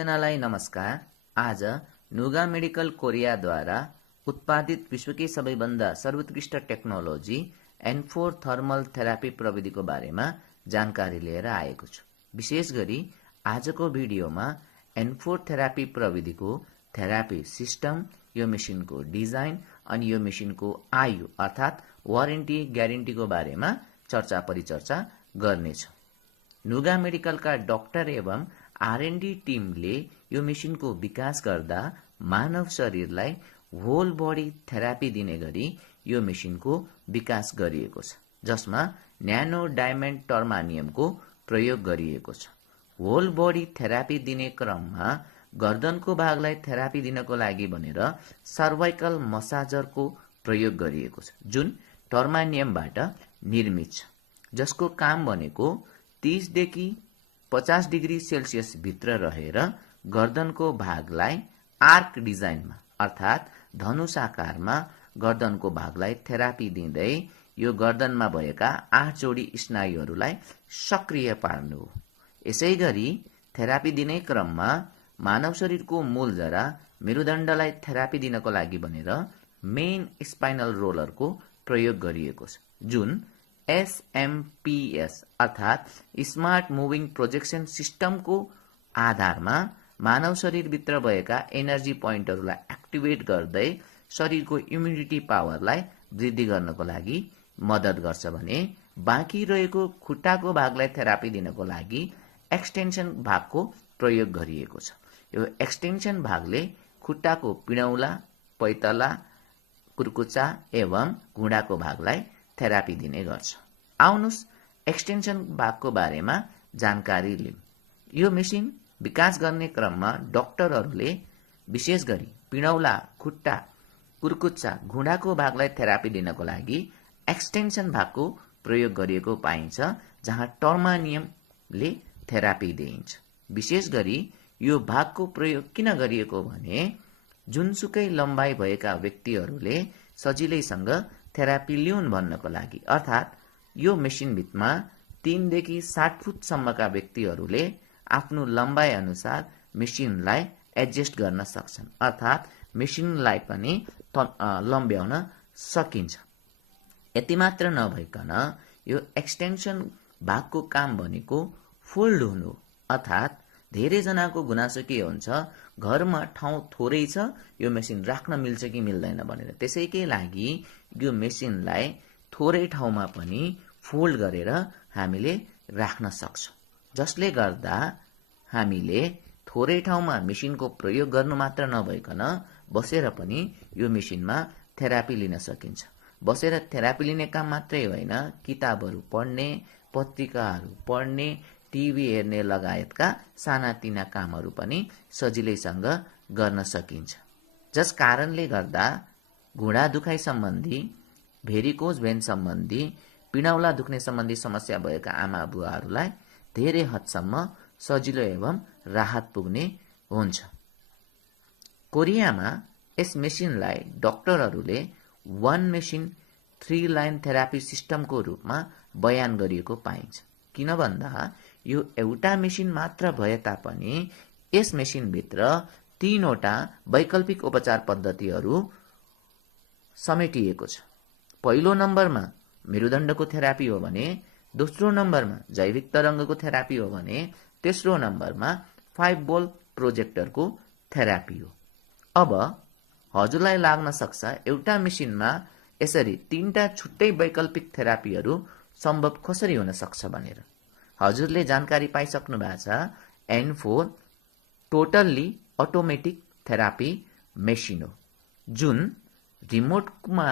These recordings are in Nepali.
सबैजनालाई नमस्कार। आज नुगा मेडिकल कोरियाद्वारा उत्पादित विश्वकै सबैभन्दा सर्वोत्कृष्ट टेक्नोलोजी N4 थर्मल थेरापी प्रविधिको बारेमा जानकारी लिएर आएको छु। विशेष गरी आजको भिडियोमा N4 थेरापी प्रविधिको थेरापी सिस्टम, यो मेसिनको डिजाइन अनि यो मेसिनको आयु अर्थात् वारेन्टी ग्यारेन्टीको बारेमा चर्चा परिचर्चा गर्नेछौँ। नुगा मेडिकलका डाक्टर एवं R&D टिमले यो मेसिनको विकास गर्दा मानव शरीरलाई होल बडी थेरापी दिने गरी यो मेसिनको विकास गरिएको छ, जसमा न्यानो डायमन्ड टर्मानियमको प्रयोग गरिएको छ। होल बडी थेरापी दिने क्रममा गर्दनको भागलाई थेरापी दिनको लागि भनेर सर्वाइकल मसाजरको प्रयोग गरिएको छ, जुन टर्मानियमबाट निर्मित छ, जसको काम भनेको 30 देखि 50 डिग्री सेल्सियस भित्र रहेर गर्दनको भागलाई आर्क डिजाइनमा अर्थात् धनुष आकारमा गर्दनको भागलाई थेरापी दिँदै यो गर्दनमा भएका 8 जोडी स्नायुहरूलाई सक्रिय पार्नु हो। यसै गरी थेरापी दिने क्रममा मानव शरीरको मूल जरा मेरुदण्डलाई थेरापी दिनको लागि भनेर मेन स्पाइनल रोलरको प्रयोग गरिएको छ, जुन SMPS अर्थात् स्मार्ट मुभिङ प्रोजेक्सन सिस्टमको आधारमा मानव शरीरभित्र भएका एनर्जी पोइन्टहरूलाई एक्टिभेट गर्दै शरीरको इम्युनिटी पावरलाई वृद्धि गर्नको लागि मद्दत गर्छ भने बाँकी रहेको खुट्टाको भागलाई थेरापी दिनको लागि एक्सटेन्सन भागको प्रयोग गरिएको छ। यो एक्सटेन्सन भागले खुट्टाको पिँडौला, पैताला, कुर्कुच्चा एवं घुँडाको भागलाई थेरापी दिने गर्छ। आउनुस् एक्सटेन्सन भागको बारेमा जानकारी लिऊँ। यो मेसिन विकास गर्ने क्रममा डाक्टरहरूले विशेष गरी पिँडौला, खुट्टा, कुर्कुच्चा, घुँडाको भागलाई थेरापी दिनको लागि एक्सटेन्सन भागको प्रयोग गरिएको पाइन्छ, जहाँ टर्मानियमले थेरापी दिइन्छ। विशेष गरी यो भागको प्रयोग किन गरिएको भने जुनसुकै लम्बाइ भएका व्यक्तिहरूले सजिलैसँग थेरापी लिउन् भन्नको लागि, अर्थात् यो मेसिनभित्रमा 3 देखि 60 फुटसम्मका व्यक्तिहरूले आफ्नो लम्बाइ अनुसार मेसिनलाई एडजस्ट गर्न सक्छन्, अर्थात् मेसिनलाई पनि लम्ब्याउन सकिन्छ। यति मात्र नभइकन यो एक्सटेन्सन भागको काम भनेको फोल्ड हुनु, अर्थात् धेरैजनाको गुनासो के हुन्छ, घरमा ठाउँ थोरै छ, यो मेसिन राख्न मिल्छ कि मिल्दैन भनेर। त्यसैकै लागि यो मेसिनलाई थोरै ठाउँमा पनि फोल्ड गरेर हामीले राख्न सक्छौँ, जसले गर्दा हामीले थोरै ठाउँमा मेसिनको प्रयोग गर्नु मात्र नभइकन बसेर पनि यो मेसिनमा थेरापी लिन सकिन्छ। बसेर थेरापी लिने काम मात्रै होइन, किताबहरू पढ्ने, पत्रिकाहरू पढ्ने, टिभी हेर्ने लगायतका सानातिना कामहरू पनि सजिलैसँग गर्न सकिन्छ। जस कारणले गर्दा घुँडा दुखाइ सम्बन्धी, भेरिकोज भेन सम्बन्धी, पिँडौला दुख्ने सम्बन्धी समस्या भएका आमा बुवाहरूलाई धेरै हदसम्म सजिलो एवं राहत पुग्ने हुन्छ। कोरियामा यस मेसिनलाई डाक्टरहरूले 1 मेसिन 3 लाइन थेरापी सिस्टमको रूपमा बयान गरिएको पाइन्छ। किन भन्दा यो एउटा मेसिन मात्र भए तापनि यस मेसिनभित्र 3 वटा वैकल्पिक उपचार पद्धतिहरू समेटिएको छ। पहिलो नम्बरमा मेरुदण्डको थेरापी हो भने, दोस्रो नम्बरमा जैविक तरङ्गको थेरापी हो भने, तेस्रो नम्बरमा 5 बोल्ट प्रोजेक्टरको थेरापी हो। अब हजुरलाई लाग्न सक्छ एउटा मेसिनमा यसरी 3टा छुट्टै वैकल्पिक थेरापीहरू सम्भव कसरी हुन सक्छ भनेर। हजुरले जानकारी पाइसक्नु भएको छ, N4 totally automatic therapy machine हो, जुन रिमोटमा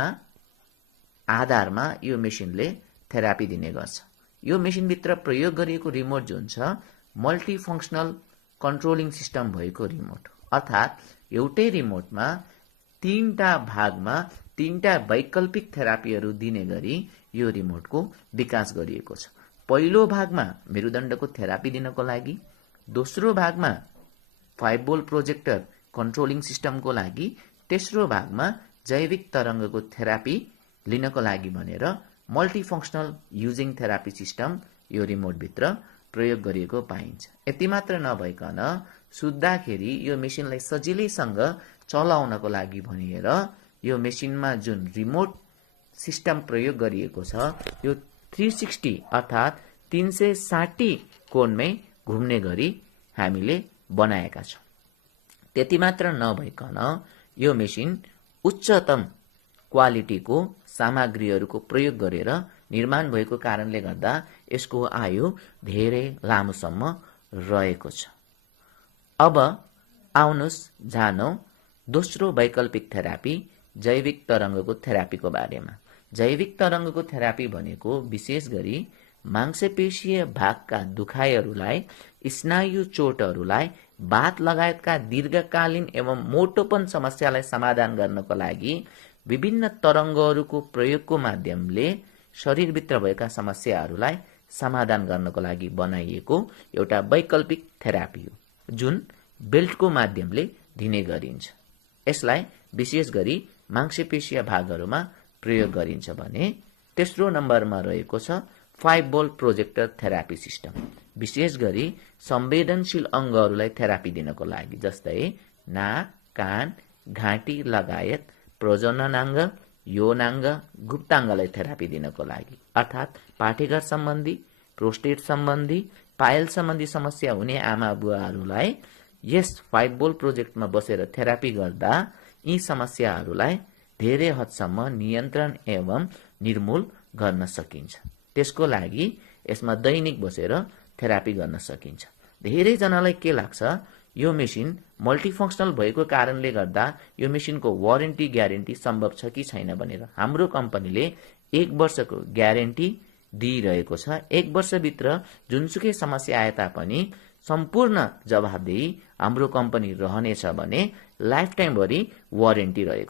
आधारमा यो मेसिनले थेरापी दिने गर्छ। यो मेसिनभित्र प्रयोग गरिएको रिमोट जुन छ, मल्टिफङ्सनल कन्ट्रोलिङ सिस्टम भएको रिमोट, अर्थात् एउटै रिमोटमा 3टा भागमा 3टा वैकल्पिक थेरापीहरू दिने गरी यो रिमोटको विकास गरिएको छ। पहिलो भागमा मेरुदण्डको थेरापी दिनको लागि, दोस्रो भागमा 5 बोल्ट प्रोजेक्टर कन्ट्रोलिङ सिस्टमको लागि, तेस्रो भागमा जैविक तरङ्गको थेरापी लिनको लागि भनेर मल्टिफङ्सनल युजिङ थेरापी सिस्टम यो रिमोटभित्र प्रयोग गरिएको पाइन्छ। यति मात्र नभइकन सुत्दाखेरि यो मेसिनलाई सजिलैसँग चलाउनको लागि भनेर यो मेसिनमा जुन रिमोट सिस्टम प्रयोग गरिएको छ यो 360 अर्थात् 360 कोणमै घुम्ने गरी हामीले बनाएका छौँ। त्यति मात्र नभइकन यो मेसिन उच्चतम क्वालिटीको सामग्रीहरूको प्रयोग गरेर निर्माण भएको कारणले गर्दा यसको आयु धेरै लामोसम्म रहेको छ। अब आउनुहोस् जानौँ दोस्रो वैकल्पिक थेरापी जैविक तरङ्गको थेरापीको बारेमा। जैविक तरङ्गको थेरापी भनेको विशेष गरी मांसपेशीय भागका दुखाइहरूलाई, स्नायु चोटहरूलाई, बात लगायतका दीर्घकालीन एवं मोटोपन समस्यालाई समाधान गर्नको लागि विभिन्न तरङ्गहरूको प्रयोगको माध्यमले शरीरभित्र भएका समस्याहरूलाई समाधान गर्नको लागि बनाइएको एउटा वैकल्पिक थेरापी हो जुन बेल्टको माध्यमले दिने गरिन्छ। यसलाई विशेष गरी मांसपेशीय भागहरूमा प्रयोग गरिन्छ भने तेस्रो नम्बरमा रहेको छ 5 बोल्ट प्रोजेक्टर थेरापी सिस्टम। विशेष गरी संवेदनशील अङ्गहरूलाई थेरापी दिनको लागि जस्तै नाक, कान, घाँटी लगायत प्रजननाङ्ग, यौनाङ्ग, गुप्ताङ्गलाई थेरापी दिनको लागि अर्थात् पाठेघर सम्बन्धी, प्रोस्टेट सम्बन्धी, पायल सम्बन्धी समस्या हुने आमा बुवाहरूलाई यस 5 बोल्ट प्रोजेक्टमा बसेर थेरापी गर्दा यी समस्याहरूलाई धेरै हदसम्म नियन्त्रण एवं निर्मूल गर्न सकिन्छ। त्यसको लागि यसमा दैनिक बसेर थेरापी गर्न सकिन्छ। धेरैजनालाई के लाग्छ यो मेसिन मल्टिफङ्सनल भएको कारणले गर्दा यो मेसिनको वारेन्टी ग्यारेन्टी सम्भव छ कि छैन भनेर हाम्रो कम्पनीले 1 वर्षको ग्यारेन्टी दिइरहेको छ। 1 वर्षभित्र जुनसुकै समस्या आए तापनि सम्पूर्ण जवाफदेही हाम्रो कम्पनी रहनेछ भने लाइफ टाइमभरि वारेन्टी रहेको